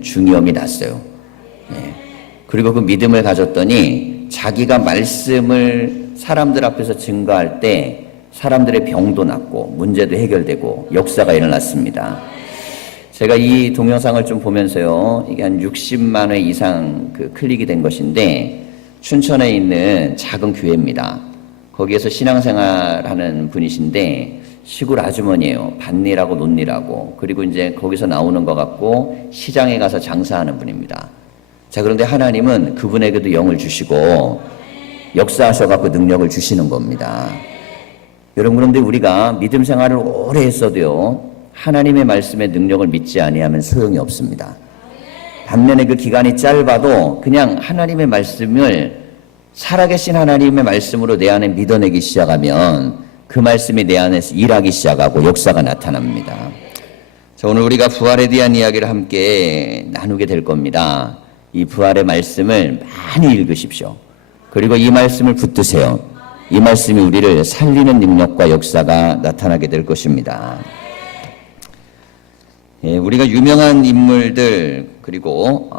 믿는 중이염이 났어요. 예. 그리고 그 믿음을 가졌더니 자기가 말씀을 사람들 앞에서 증거할 때 사람들의 병도 낫고 문제도 해결되고 역사가 일어났습니다. 제가 이 동영상을 좀 보면서요, 이게 한 60만 회 이상 클릭이 된 것인데, 춘천에 있는 작은 교회입니다. 거기에서 신앙생활하는 분이신데 시골 아주머니예요. 밭일하고 논일하고, 그리고 이제 거기서 나오는 것 같고 시장에 가서 장사하는 분입니다. 자, 그런데 하나님은 그분에게도 영을 주시고 역사하셔갖고 능력을 주시는 겁니다. 여러분, 그런데 우리가 믿음 생활을 오래 했어도요, 하나님의 말씀의 능력을 믿지 아니하면 소용이 없습니다. 반면에 그 기간이 짧아도 그냥 하나님의 말씀을 살아계신 하나님의 말씀으로 내 안에 믿어내기 시작하면 그 말씀이 내 안에서 일하기 시작하고 역사가 나타납니다. 자, 오늘 우리가 부활에 대한 이야기를 함께 나누게 될 겁니다. 이 부활의 말씀을 많이 읽으십시오. 그리고 이 말씀을 붙드세요. 이 말씀이 우리를 살리는 능력과 역사가 나타나게 될 것입니다. 예, 우리가 유명한 인물들, 그리고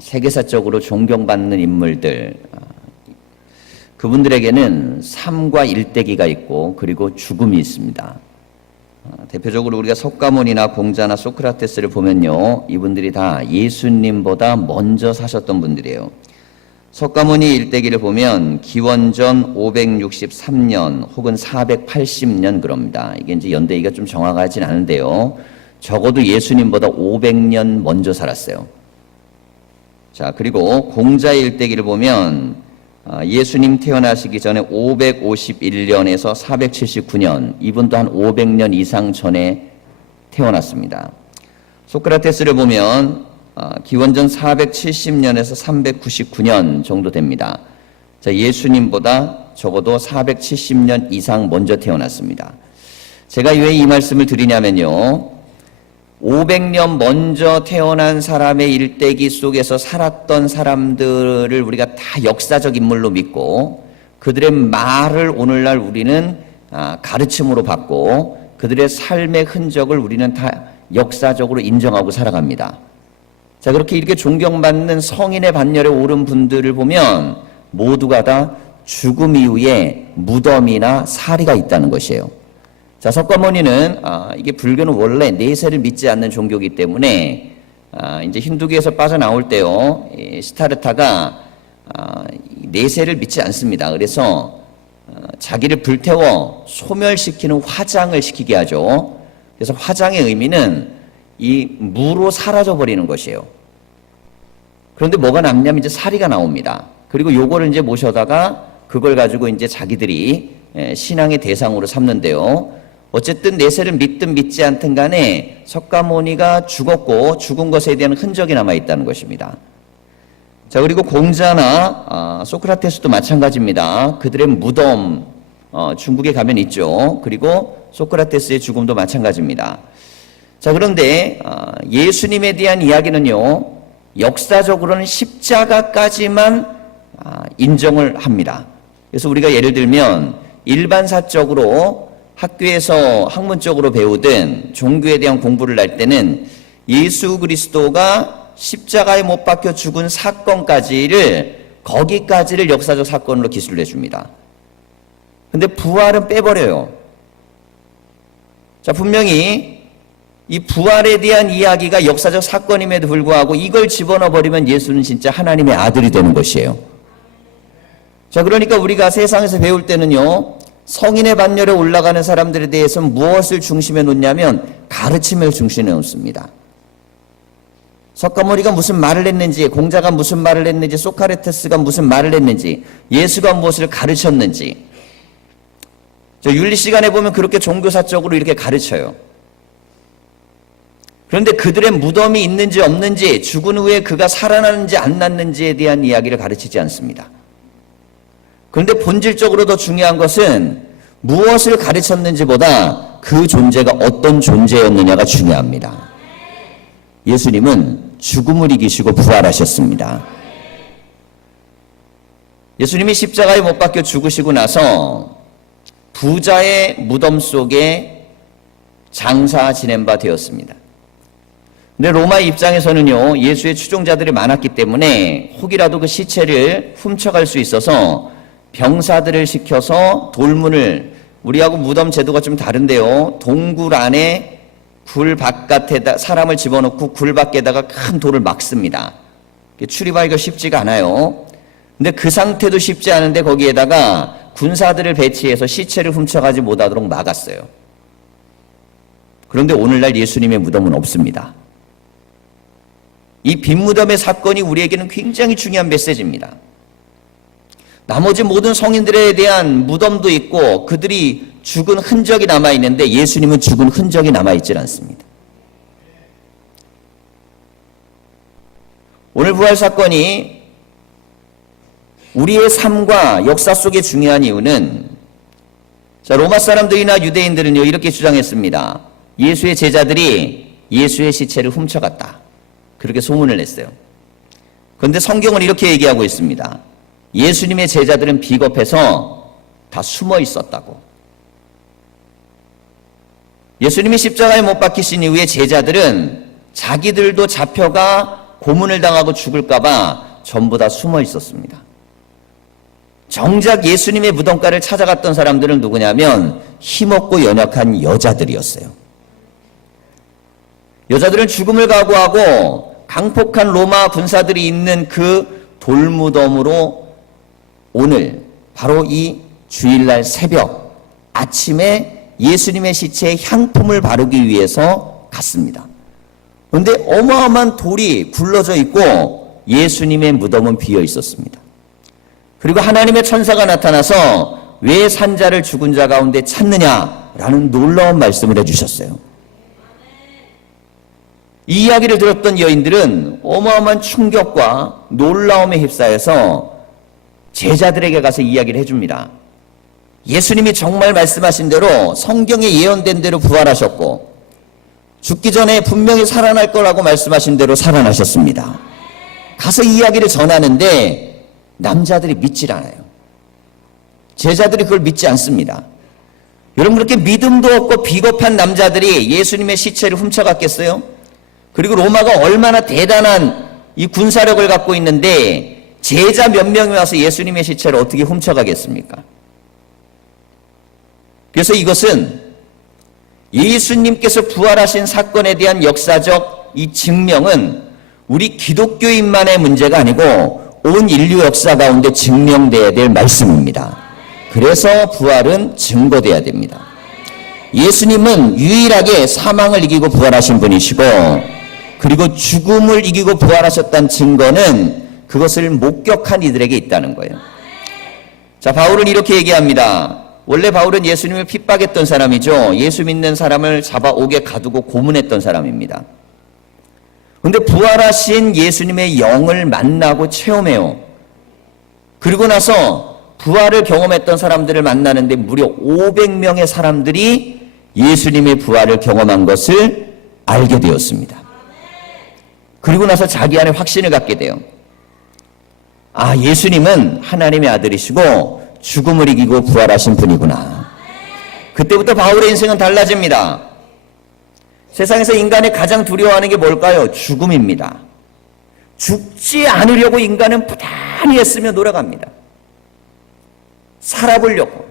세계사적으로 존경받는 인물들, 그분들에게는 삶과 일대기가 있고 그리고 죽음이 있습니다. 대표적으로 우리가 석가모니나 공자나 소크라테스를 보면요, 이분들이 다 예수님보다 먼저 사셨던 분들이에요. 석가모니 일대기를 보면 기원전 563년 혹은 480년 그럽니다. 이게 이제 연대기가 좀 정확하진 않은데요, 적어도 예수님보다 500년 먼저 살았어요. 자, 그리고 공자 일대기를 보면 예수님 태어나시기 전에 551년에서 479년, 이분도 한 500년 이상 전에 태어났습니다. 소크라테스를 보면 기원전 470년에서 399년 정도 됩니다. 자, 예수님보다 적어도 470년 이상 먼저 태어났습니다. 제가 왜 이 말씀을 드리냐면요, 500년 먼저 태어난 사람의 일대기 속에서 살았던 사람들을 우리가 다 역사적 인물로 믿고 그들의 말을 오늘날 우리는 가르침으로 받고 그들의 삶의 흔적을 우리는 다 역사적으로 인정하고 살아갑니다. 자, 그렇게 이렇게 존경받는 성인의 반열에 오른 분들을 보면 모두가 다 죽음 이후에 무덤이나 사리가 있다는 것이에요. 자, 석가모니는 이게 불교는 원래 내세를 믿지 않는 종교이기 때문에 이제 힌두교에서 빠져나올 때요, 시타르타가 내세를 믿지 않습니다. 그래서 자기를 불태워 소멸시키는 화장을 시키게 하죠. 그래서 화장의 의미는 이 무로 사라져 버리는 것이에요. 그런데 뭐가 남냐면 이제 사리가 나옵니다. 그리고 요거를 이제 모셔다가 그걸 가지고 이제 자기들이 신앙의 대상으로 삼는데요, 어쨌든 내세를 믿든 믿지 않든 간에 석가모니가 죽었고 죽은 것에 대한 흔적이 남아있다는 것입니다. 자, 그리고 공자나 소크라테스도 마찬가지입니다. 그들의 무덤 중국에 가면 있죠. 그리고 소크라테스의 죽음도 마찬가지입니다. 자, 그런데 예수님에 대한 이야기는요, 역사적으로는 십자가까지만 인정을 합니다. 그래서 우리가 예를 들면 일반사적으로 학교에서 학문적으로 배우든 종교에 대한 공부를 할 때는 예수 그리스도가 십자가에 못 박혀 죽은 거기까지를 역사적 사건으로 기술을 해줍니다. 근데 부활은 빼버려요. 자, 분명히 이 부활에 대한 이야기가 역사적 사건임에도 불구하고 이걸 집어넣어버리면 예수는 진짜 하나님의 아들이 되는 것이에요. 자, 그러니까 우리가 세상에서 배울 때는요, 성인의 반열에 올라가는 사람들에 대해서 무엇을 중심에 놓냐면 가르침을 중심에 놓습니다. 석가모니가 무슨 말을 했는지, 공자가 무슨 말을 했는지, 소크라테스가 무슨 말을 했는지, 예수가 무엇을 가르쳤는지, 저 윤리 시간에 보면 그렇게 종교사적으로 이렇게 가르쳐요. 그런데 그들의 무덤이 있는지 없는지, 죽은 후에 그가 살아나는지 안 났는지에 대한 이야기를 가르치지 않습니다. 그런데 본질적으로 더 중요한 것은 무엇을 가르쳤는지보다 그 존재가 어떤 존재였느냐가 중요합니다. 예수님은 죽음을 이기시고 부활하셨습니다. 예수님이 십자가에 못 박혀 죽으시고 나서 부자의 무덤 속에 장사 지낸 바 되었습니다. 근데 로마의 입장에서는요, 예수의 추종자들이 많았기 때문에 혹이라도 그 시체를 훔쳐갈 수 있어서 병사들을 시켜서 돌문을, 우리하고 무덤 제도가 좀 다른데요, 동굴 안에 굴 바깥에다 사람을 집어넣고 굴 밖에다가 큰 돌을 막습니다. 출입하기가 쉽지가 않아요. 근데 그 상태도 쉽지 않은데 거기에다가 군사들을 배치해서 시체를 훔쳐가지 못하도록 막았어요. 그런데 오늘날 예수님의 무덤은 없습니다. 이 빈무덤의 사건이 우리에게는 굉장히 중요한 메시지입니다. 나머지 모든 성인들에 대한 무덤도 있고 그들이 죽은 흔적이 남아있는데 예수님은 죽은 흔적이 남아있질 않습니다. 오늘 부활 사건이 우리의 삶과 역사 속에 중요한 이유는, 자, 로마 사람들이나 유대인들은요, 이렇게 주장했습니다. 예수의 제자들이 예수의 시체를 훔쳐갔다, 그렇게 소문을 냈어요. 그런데 성경은 이렇게 얘기하고 있습니다. 예수님의 제자들은 비겁해서 다 숨어 있었다고. 예수님이 십자가에 못 박히신 이후에 제자들은 자기들도 잡혀가 고문을 당하고 죽을까봐 전부 다 숨어 있었습니다. 정작 예수님의 무덤가를 찾아갔던 사람들은 누구냐면 힘없고 연약한 여자들이었어요. 여자들은 죽음을 각오하고 강폭한 로마 군사들이 있는 그 돌무덤으로 오늘 바로 이 주일날 새벽 아침에 예수님의 시체에 향품을 바르기 위해서 갔습니다. 그런데 어마어마한 돌이 굴러져 있고 예수님의 무덤은 비어 있었습니다. 그리고 하나님의 천사가 나타나서 왜 산자를 죽은 자 가운데 찾느냐라는 놀라운 말씀을 해주셨어요. 이 이야기를 들었던 여인들은 어마어마한 충격과 놀라움에 휩싸여서 제자들에게 가서 이야기를 해줍니다. 예수님이 정말 말씀하신 대로 성경에 예언된 대로 부활하셨고 죽기 전에 분명히 살아날 거라고 말씀하신 대로 살아나셨습니다. 가서 이야기를 전하는데 남자들이 믿질 않아요. 제자들이 그걸 믿지 않습니다. 여러분, 그렇게 믿음도 없고 비겁한 남자들이 예수님의 시체를 훔쳐갔겠어요? 그리고 로마가 얼마나 대단한 이 군사력을 갖고 있는데 제자 몇 명이 와서 예수님의 시체를 어떻게 훔쳐가겠습니까? 그래서 이것은 예수님께서 부활하신 사건에 대한 역사적 이 증명은 우리 기독교인만의 문제가 아니고 온 인류 역사 가운데 증명되어야 될 말씀입니다. 그래서 부활은 증거되어야 됩니다. 예수님은 유일하게 사망을 이기고 부활하신 분이시고, 그리고 죽음을 이기고 부활하셨다는 증거는 그것을 목격한 이들에게 있다는 거예요. 자, 바울은 이렇게 얘기합니다. 원래 바울은 예수님을 핍박했던 사람이죠. 예수 믿는 사람을 잡아 옥에 가두고 고문했던 사람입니다. 그런데 부활하신 예수님의 영을 만나고 체험해요. 그리고 나서 부활을 경험했던 사람들을 만나는데 무려 500명의 사람들이 예수님의 부활을 경험한 것을 알게 되었습니다. 그리고 나서 자기 안에 확신을 갖게 돼요. 아, 예수님은 하나님의 아들이시고 죽음을 이기고 부활하신 분이구나. 그때부터 바울의 인생은 달라집니다. 세상에서 인간이 가장 두려워하는 게 뭘까요? 죽음입니다. 죽지 않으려고 인간은 부단히 애쓰며 노력합니다. 살아보려고.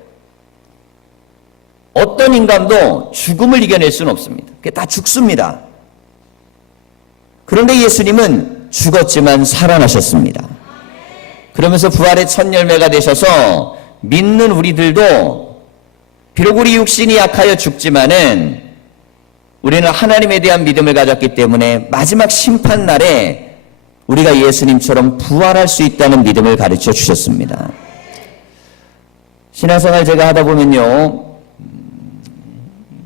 어떤 인간도 죽음을 이겨낼 수는 없습니다. 그게 다 죽습니다. 그런데 예수님은 죽었지만 살아나셨습니다. 그러면서 부활의 첫 열매가 되셔서 믿는 우리들도 비록 우리 육신이 약하여 죽지만은 우리는 하나님에 대한 믿음을 가졌기 때문에 마지막 심판날에 우리가 예수님처럼 부활할 수 있다는 믿음을 가르쳐 주셨습니다. 신앙생활 제가 하다 보면요,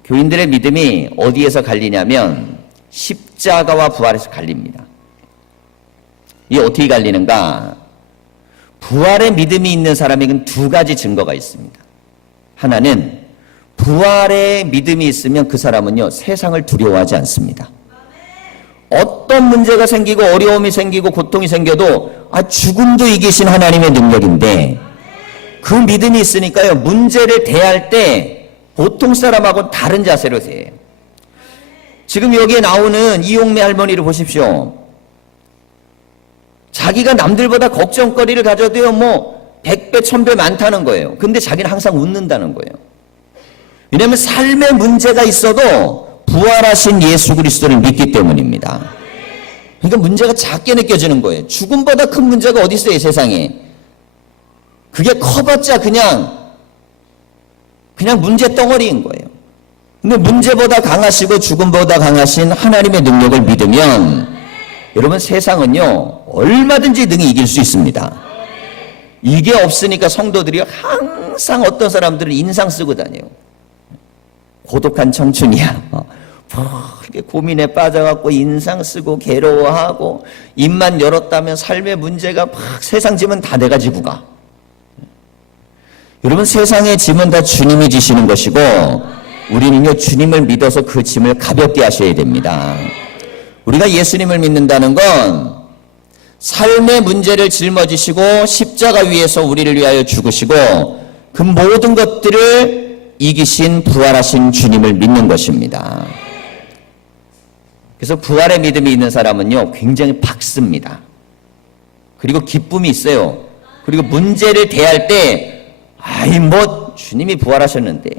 교인들의 믿음이 어디에서 갈리냐면 십자가와 부활에서 갈립니다. 이게 어떻게 갈리는가? 부활의 믿음이 있는 사람에게는 두 가지 증거가 있습니다. 하나는 부활의 믿음이 있으면 그 사람은요, 세상을 두려워하지 않습니다. 어떤 문제가 생기고 어려움이 생기고 고통이 생겨도 죽음도 이기신 하나님의 능력인데 그 믿음이 있으니까요, 문제를 대할 때 보통 사람하고는 다른 자세로 대해요. 지금 여기에 나오는 이용매 할머니를 보십시오. 자기가 남들보다 걱정거리를 가져도요, 뭐 100배, 1000배 많다는 거예요. 근데 자기는 항상 웃는다는 거예요. 왜냐하면 삶의 문제가 있어도 부활하신 예수 그리스도를 믿기 때문입니다. 그러니까 문제가 작게 느껴지는 거예요. 죽음보다 큰 문제가 어디 있어요, 세상에. 그게 커봤자 그냥 문제 덩어리인 거예요. 근데 문제보다 강하시고 죽음보다 강하신 하나님의 능력을 믿으면 여러분, 세상은요 얼마든지 능히 이길 수 있습니다. 이게 없으니까 성도들이 항상 어떤 사람들은 인상 쓰고 다녀요. 고독한 청춘이야. 이렇게 고민에 빠져갖고 인상 쓰고 괴로워하고 입만 열었다면 삶의 문제가 막 세상 짐은 다 내가 지고 가. 여러분, 세상의 짐은 다 주님이 지시는 것이고 우리는요 주님을 믿어서 그 짐을 가볍게 하셔야 됩니다. 우리가 예수님을 믿는다는 건 삶의 문제를 짊어지시고 십자가 위에서 우리를 위하여 죽으시고 그 모든 것들을 이기신 부활하신 주님을 믿는 것입니다. 그래서 부활의 믿음이 있는 사람은요 굉장히 밝습니다. 그리고 기쁨이 있어요. 그리고 문제를 대할 때 뭐 주님이 부활하셨는데.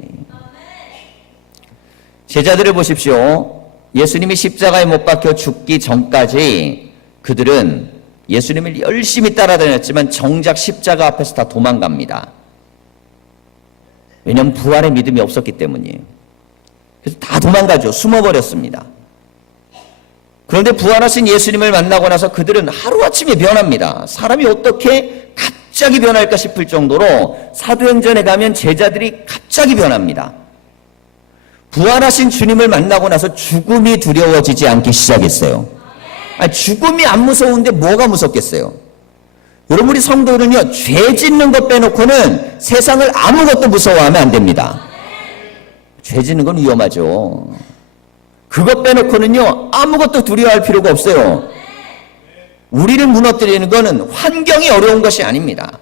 제자들을 보십시오. 예수님이 십자가에 못 박혀 죽기 전까지 그들은 예수님을 열심히 따라다녔지만 정작 십자가 앞에서 다 도망갑니다. 왜냐하면 부활의 믿음이 없었기 때문이에요. 그래서 다 도망가죠. 숨어버렸습니다. 그런데 부활하신 예수님을 만나고 나서 그들은 하루아침에 변합니다. 사람이 어떻게 갑자기 변할까 싶을 정도로 사도행전에 가면 제자들이 갑자기 변합니다. 부활하신 주님을 만나고 나서 죽음이 두려워지지 않기 시작했어요. 죽음이 안 무서운데 뭐가 무섭겠어요? 여러분, 우리 성도는요 죄 짓는 것 빼놓고는 세상을 아무것도 무서워하면 안 됩니다. 죄 짓는 건 위험하죠. 그것 빼놓고는요 아무것도 두려워할 필요가 없어요. 우리를 무너뜨리는 것은 환경이 어려운 것이 아닙니다.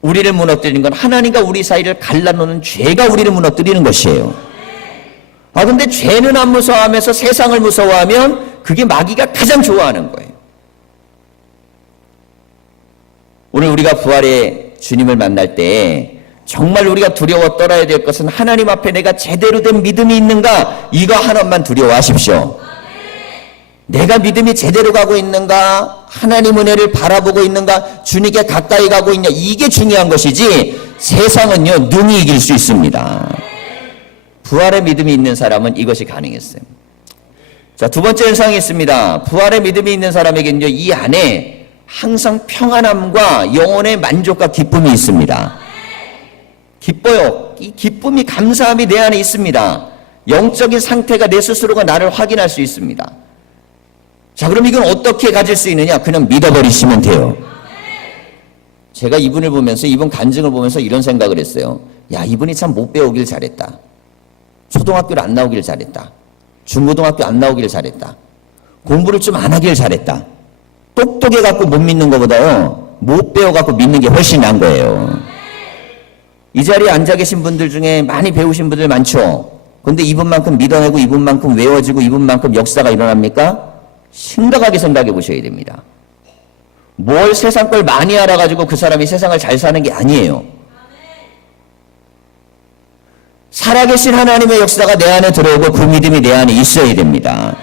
우리를 무너뜨리는 건 하나님과 우리 사이를 갈라놓는 죄가 우리를 무너뜨리는 것이에요. 근데 죄는 안 무서워하면서 세상을 무서워하면 그게 마귀가 가장 좋아하는 거예요. 오늘 우리가 부활의 주님을 만날 때 정말 우리가 두려워 떨어야 될 것은 하나님 앞에 내가 제대로 된 믿음이 있는가, 이거 하나만 두려워하십시오. 내가 믿음이 제대로 가고 있는가, 하나님 은혜를 바라보고 있는가, 주님께 가까이 가고 있냐, 이게 중요한 것이지 세상은요 능히 이길 수 있습니다. 부활의 믿음이 있는 사람은 이것이 가능했어요. 자, 두 번째 현상이 있습니다. 부활의 믿음이 있는 사람에게는요 이 안에 항상 평안함과 영혼의 만족과 기쁨이 있습니다. 기뻐요. 이 기쁨이, 감사함이 내 안에 있습니다. 영적인 상태가 내 스스로가 나를 확인할 수 있습니다. 자, 그럼 이건 어떻게 가질 수 있느냐? 그냥 믿어버리시면 돼요. 제가 이분을 보면서, 이분 간증을 보면서 이런 생각을 했어요. 야, 이분이 참 못 배우길 잘했다. 초등학교를 안 나오길 잘했다. 중고등학교 안 나오길 잘했다. 공부를 좀 안 하길 잘했다. 똑똑해갖고 못 믿는 것보다요 못 배워갖고 믿는 게 훨씬 나은 거예요. 이 자리에 앉아 계신 분들 중에 많이 배우신 분들 많죠. 그런데 이분만큼 믿어내고 이분만큼 외워지고 이분만큼 역사가 일어납니까? 심각하게 생각해 보셔야 됩니다. 뭘 세상 걸 많이 알아가지고 그 사람이 세상을 잘 사는 게 아니에요. 살아계신 하나님의 역사가 내 안에 들어오고 그 믿음이 내 안에 있어야 됩니다.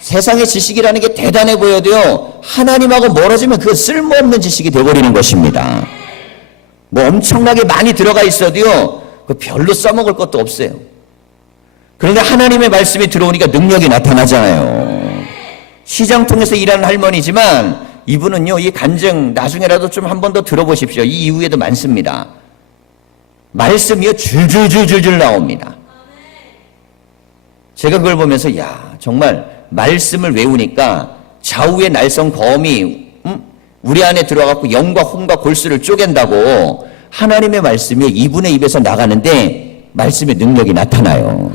세상의 지식이라는 게 대단해 보여도요 하나님하고 멀어지면 그거 쓸모없는 지식이 되어버리는 것입니다. 뭐 엄청나게 많이 들어가 있어도요 그 별로 써먹을 것도 없어요. 그런데 하나님의 말씀이 들어오니까 능력이 나타나잖아요. 시장 통해서 일하는 할머니지만 이분은요 이 간증 나중에라도 좀 한 번 더 들어보십시오. 이 이후에도 많습니다. 말씀이요 줄줄줄줄줄 나옵니다. 제가 그걸 보면서 야, 정말 말씀을 외우니까 좌우의 날성 검이 우리 안에 들어가고 영과 혼과 골수를 쪼갠다고 하나님의 말씀이 이분의 입에서 나가는데 말씀의 능력이 나타나요.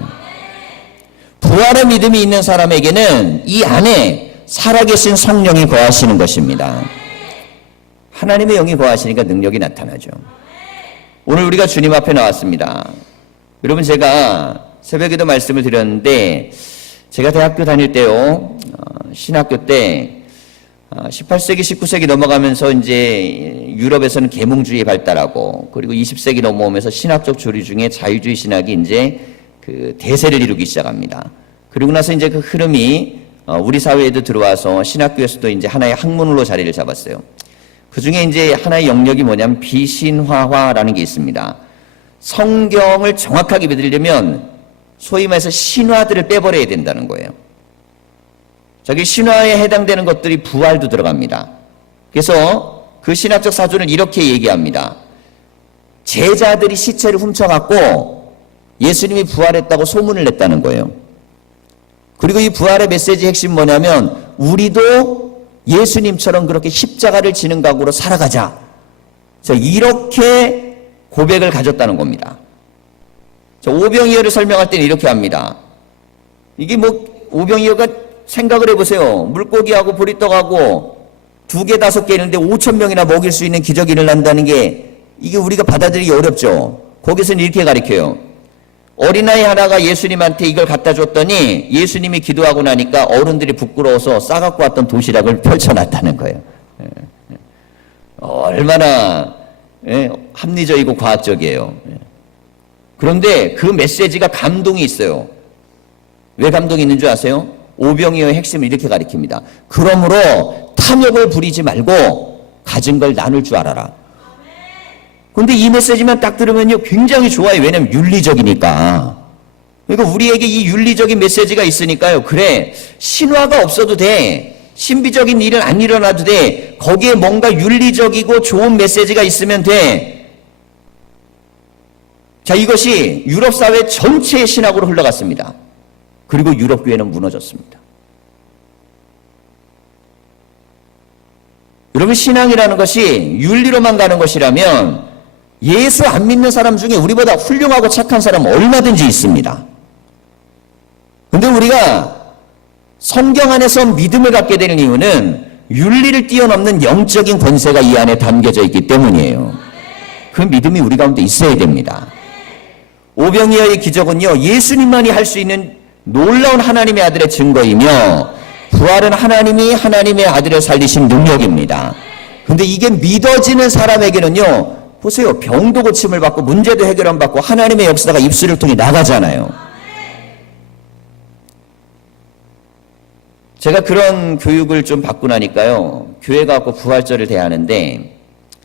부활의 믿음이 있는 사람에게는 이 안에 살아계신 성령이 거하시는 것입니다. 하나님의 영이 거하시니까 능력이 나타나죠. 오늘 우리가 주님 앞에 나왔습니다. 여러분, 제가 새벽에도 말씀을 드렸는데 제가 대학교 다닐 때요, 신학교 때 18세기, 19세기 넘어가면서 이제 유럽에서는 계몽주의 발달하고 그리고 20세기 넘어오면서 신학적 조류 중에 자유주의 신학이 이제 그 대세를 이루기 시작합니다. 그리고 나서 이제 그 흐름이 우리 사회에도 들어와서 신학교에서도 이제 하나의 학문으로 자리를 잡았어요. 그 중에 이제 하나의 영역이 뭐냐면 비신화화라는 게 있습니다. 성경을 정확하게 믿으려면 소위 말해서 신화들을 빼버려야 된다는 거예요. 저기 신화에 해당되는 것들이 부활도 들어갑니다. 그래서 그 신학적 사조는 이렇게 얘기합니다. 제자들이 시체를 훔쳐갖고 예수님이 부활했다고 소문을 냈다는 거예요. 그리고 이 부활의 메시지 핵심 뭐냐면 우리도 예수님처럼 그렇게 십자가를 지는 각오로 살아가자. 이렇게 고백을 가졌다는 겁니다. 오병이어를 설명할 때는 이렇게 합니다. 이게 뭐 오병이어가 생각을 해보세요. 물고기하고 보리떡하고 2개, 5개 있는데 5,000명이나 먹일 수 있는 기적이 일어난다는 게 이게 우리가 받아들이기 어렵죠. 거기서는 이렇게 가르쳐요. 어린아이 하나가 예수님한테 이걸 갖다 줬더니 예수님이 기도하고 나니까 어른들이 부끄러워서 싸갖고 왔던 도시락을 펼쳐놨다는 거예요. 얼마나 합리적이고 과학적이에요. 그런데 그 메시지가 감동이 있어요. 왜 감동이 있는 줄 아세요? 오병이어의 핵심을 이렇게 가리킵니다. 그러므로 탐욕을 부리지 말고 가진 걸 나눌 줄 알아라. 그런데 이 메시지만 딱 들으면요 굉장히 좋아요. 왜냐면 윤리적이니까. 그러니까 우리에게 이 윤리적인 메시지가 있으니까요. 그래, 신화가 없어도 돼. 신비적인 일은 안 일어나도 돼. 거기에 뭔가 윤리적이고 좋은 메시지가 있으면 돼. 자, 이것이 유럽 사회 전체의 신학으로 흘러갔습니다. 그리고 유럽 교회는 무너졌습니다. 여러분, 신앙이라는 것이 윤리로만 가는 것이라면 예수 안 믿는 사람 중에 우리보다 훌륭하고 착한 사람 얼마든지 있습니다. 근데 우리가 성경 안에서 믿음을 갖게 되는 이유는 윤리를 뛰어넘는 영적인 권세가 이 안에 담겨져 있기 때문이에요. 그 믿음이 우리 가운데 있어야 됩니다. 오병이어의 기적은요, 예수님만이 할 수 있는 놀라운 하나님의 아들의 증거이며 부활은 하나님이 하나님의 아들을 살리신 능력입니다. 근데 이게 믿어지는 사람에게는요, 보세요. 병도 고침을 받고 문제도 해결함 받고 하나님의 역사가 입술을 통해 나가잖아요. 제가 그런 교육을 좀 받고 나니까요, 교회 가고 부활절을 대하는데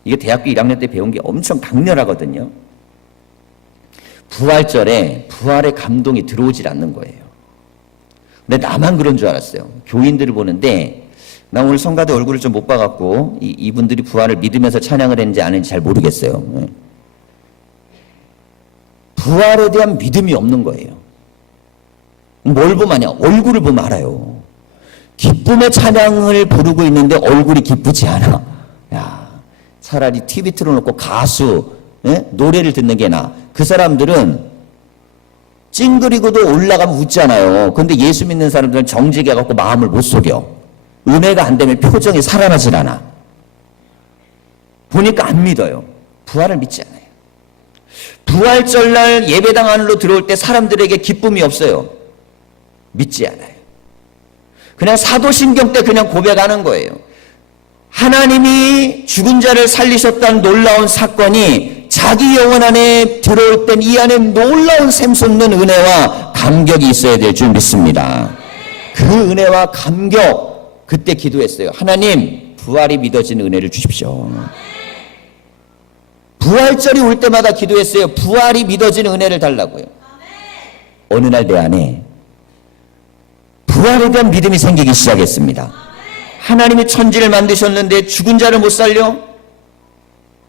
이게 대학교 1학년 때 배운 게 엄청 강렬하거든요. 부활절에 부활의 감동이 들어오질 않는 거예요. 근데 나만 그런 줄 알았어요. 교인들을 보는데 나 오늘 성가대 얼굴을 좀 못 봐갖고 이분들이 부활을 믿으면서 찬양을 했는지 안 했는지 잘 모르겠어요. 부활에 대한 믿음이 없는 거예요. 뭘 보면 아냐? 얼굴을 보면 알아요. 기쁨의 찬양을 부르고 있는데 얼굴이 기쁘지 않아. 야, 차라리 TV 틀어놓고 가수 노래를 듣는 게 나아. 그 사람들은 찡그리고도 올라가면 웃잖아요. 근데 예수 믿는 사람들은 정직해 갖고 마음을 못 속여. 은혜가 안 되면 표정이 살아나질 않아. 보니까 안 믿어요. 부활을 믿지 않아요. 부활절날 예배당 안으로 들어올 때 사람들에게 기쁨이 없어요. 믿지 않아요. 그냥 사도신경 때 그냥 고백하는 거예요. 하나님이 죽은 자를 살리셨다는 놀라운 사건이 자기 영혼 안에 들어올 땐 이 안에 놀라운 샘솟는 은혜와 감격이 있어야 될 줄 믿습니다. 그 은혜와 감격, 그때 기도했어요. 하나님, 부활이 믿어지는 은혜를 주십시오. 부활절이 올 때마다 기도했어요. 부활이 믿어지는 은혜를 달라고요. 어느 날 내 안에 부활에 대한 믿음이 생기기 시작했습니다. 하나님이 천지를 만드셨는데 죽은 자를 못 살려?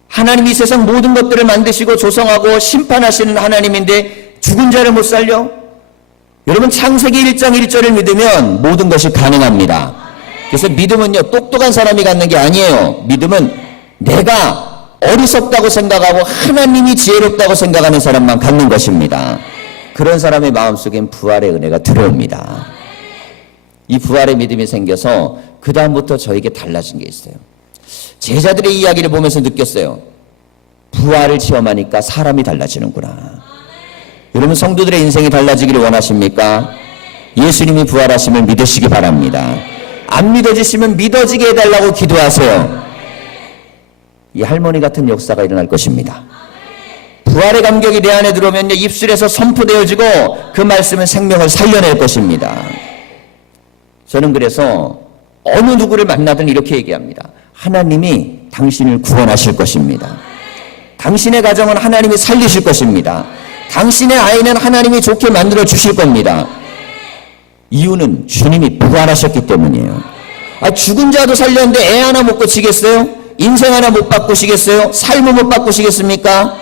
하나님이 이 세상 모든 것들을 만드시고 조성하고 심판하시는 하나님인데 죽은 자를 못 살려? 여러분, 창세기 1장 1절을 믿으면 모든 것이 가능합니다. 그래서 믿음은요, 똑똑한 사람이 갖는 게 아니에요. 믿음은 내가 어리석다고 생각하고 하나님이 지혜롭다고 생각하는 사람만 갖는 것입니다. 그런 사람의 마음속엔 부활의 은혜가 들어옵니다. 이 부활의 믿음이 생겨서 그 다음부터 저에게 달라진 게 있어요. 제자들의 이야기를 보면서 느꼈어요. 부활을 체험하니까 사람이 달라지는구나. 여러분, 성도들의 인생이 달라지기를 원하십니까? 예수님이 부활하심을 믿으시기 바랍니다. 안 믿어지시면 믿어지게 해달라고 기도하세요. 이 할머니 같은 역사가 일어날 것입니다. 부활의 감격이 내 안에 들어오면요, 입술에서 선포되어지고 그 말씀은 생명을 살려낼 것입니다. 저는 그래서 어느 누구를 만나든 이렇게 얘기합니다. 하나님이 당신을 구원하실 것입니다. 당신의 가정은 하나님이 살리실 것입니다. 당신의 아이는 하나님이 좋게 만들어 주실 겁니다. 이유는 주님이 부활하셨기 때문이에요. 죽은 자도 살렸는데 애 하나 못 고치겠어요? 인생 하나 못 바꾸시겠어요? 삶을 못 바꾸시겠습니까?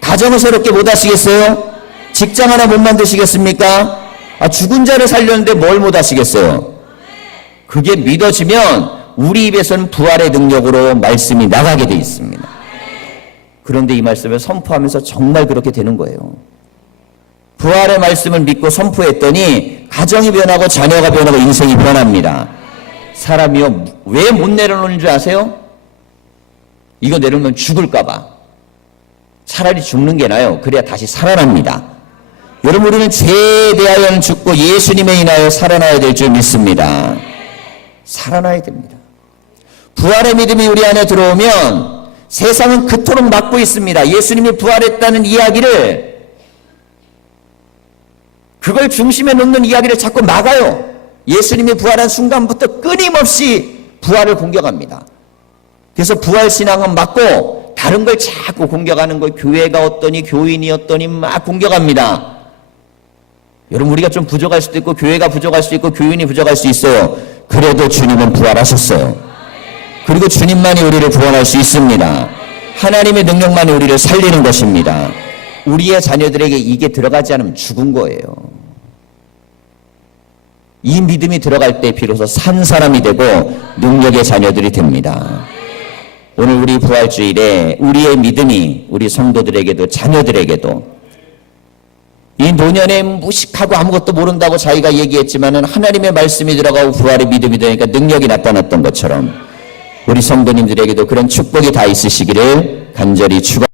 가정을 새롭게 못 하시겠어요? 직장 하나 못 만드시겠습니까? 죽은 자를 살렸는데 뭘 못 하시겠어요? 그게 믿어지면 우리 입에서는 부활의 능력으로 말씀이 나가게 돼 있습니다. 그런데 이 말씀을 선포하면서 정말 그렇게 되는 거예요. 부활의 말씀을 믿고 선포했더니 가정이 변하고 자녀가 변하고 인생이 변합니다. 사람이요, 왜 못 내려놓는 줄 아세요? 이거 내려놓으면 죽을까 봐. 차라리 죽는 게 나아요. 그래야 다시 살아납니다. 여러분, 우리는 죄에 대하여는 죽고 예수님에 인하여 살아나야 될 줄 믿습니다. 살아나야 됩니다. 부활의 믿음이 우리 안에 들어오면 세상은 그토록 막고 있습니다. 예수님이 부활했다는 이야기를, 그걸 중심에 놓는 이야기를 자꾸 막아요. 예수님이 부활한 순간부터 끊임없이 부활을 공격합니다. 그래서 부활신앙은 막고 다른 걸 자꾸 공격하는 거예요. 교회가 어떠니, 교인이 어떠니 막 공격합니다. 여러분, 우리가 좀 부족할 수도 있고 교회가 부족할 수 있고 교인이 부족할 수 있어요. 그래도 주님은 부활하셨어요. 그리고 주님만이 우리를 구원할 수 있습니다. 하나님의 능력만이 우리를 살리는 것입니다. 우리의 자녀들에게 이게 들어가지 않으면 죽은 거예요. 이 믿음이 들어갈 때 비로소 산 사람이 되고 능력의 자녀들이 됩니다. 오늘 우리 부활주일에 우리의 믿음이 우리 성도들에게도 자녀들에게도, 이 노년에 무식하고 아무것도 모른다고 자기가 얘기했지만은 하나님의 말씀이 들어가고 부활의 믿음이 되니까 능력이 나타났던 것처럼 우리 성도님들에게도 그런 축복이 다 있으시기를 간절히 축원합니다.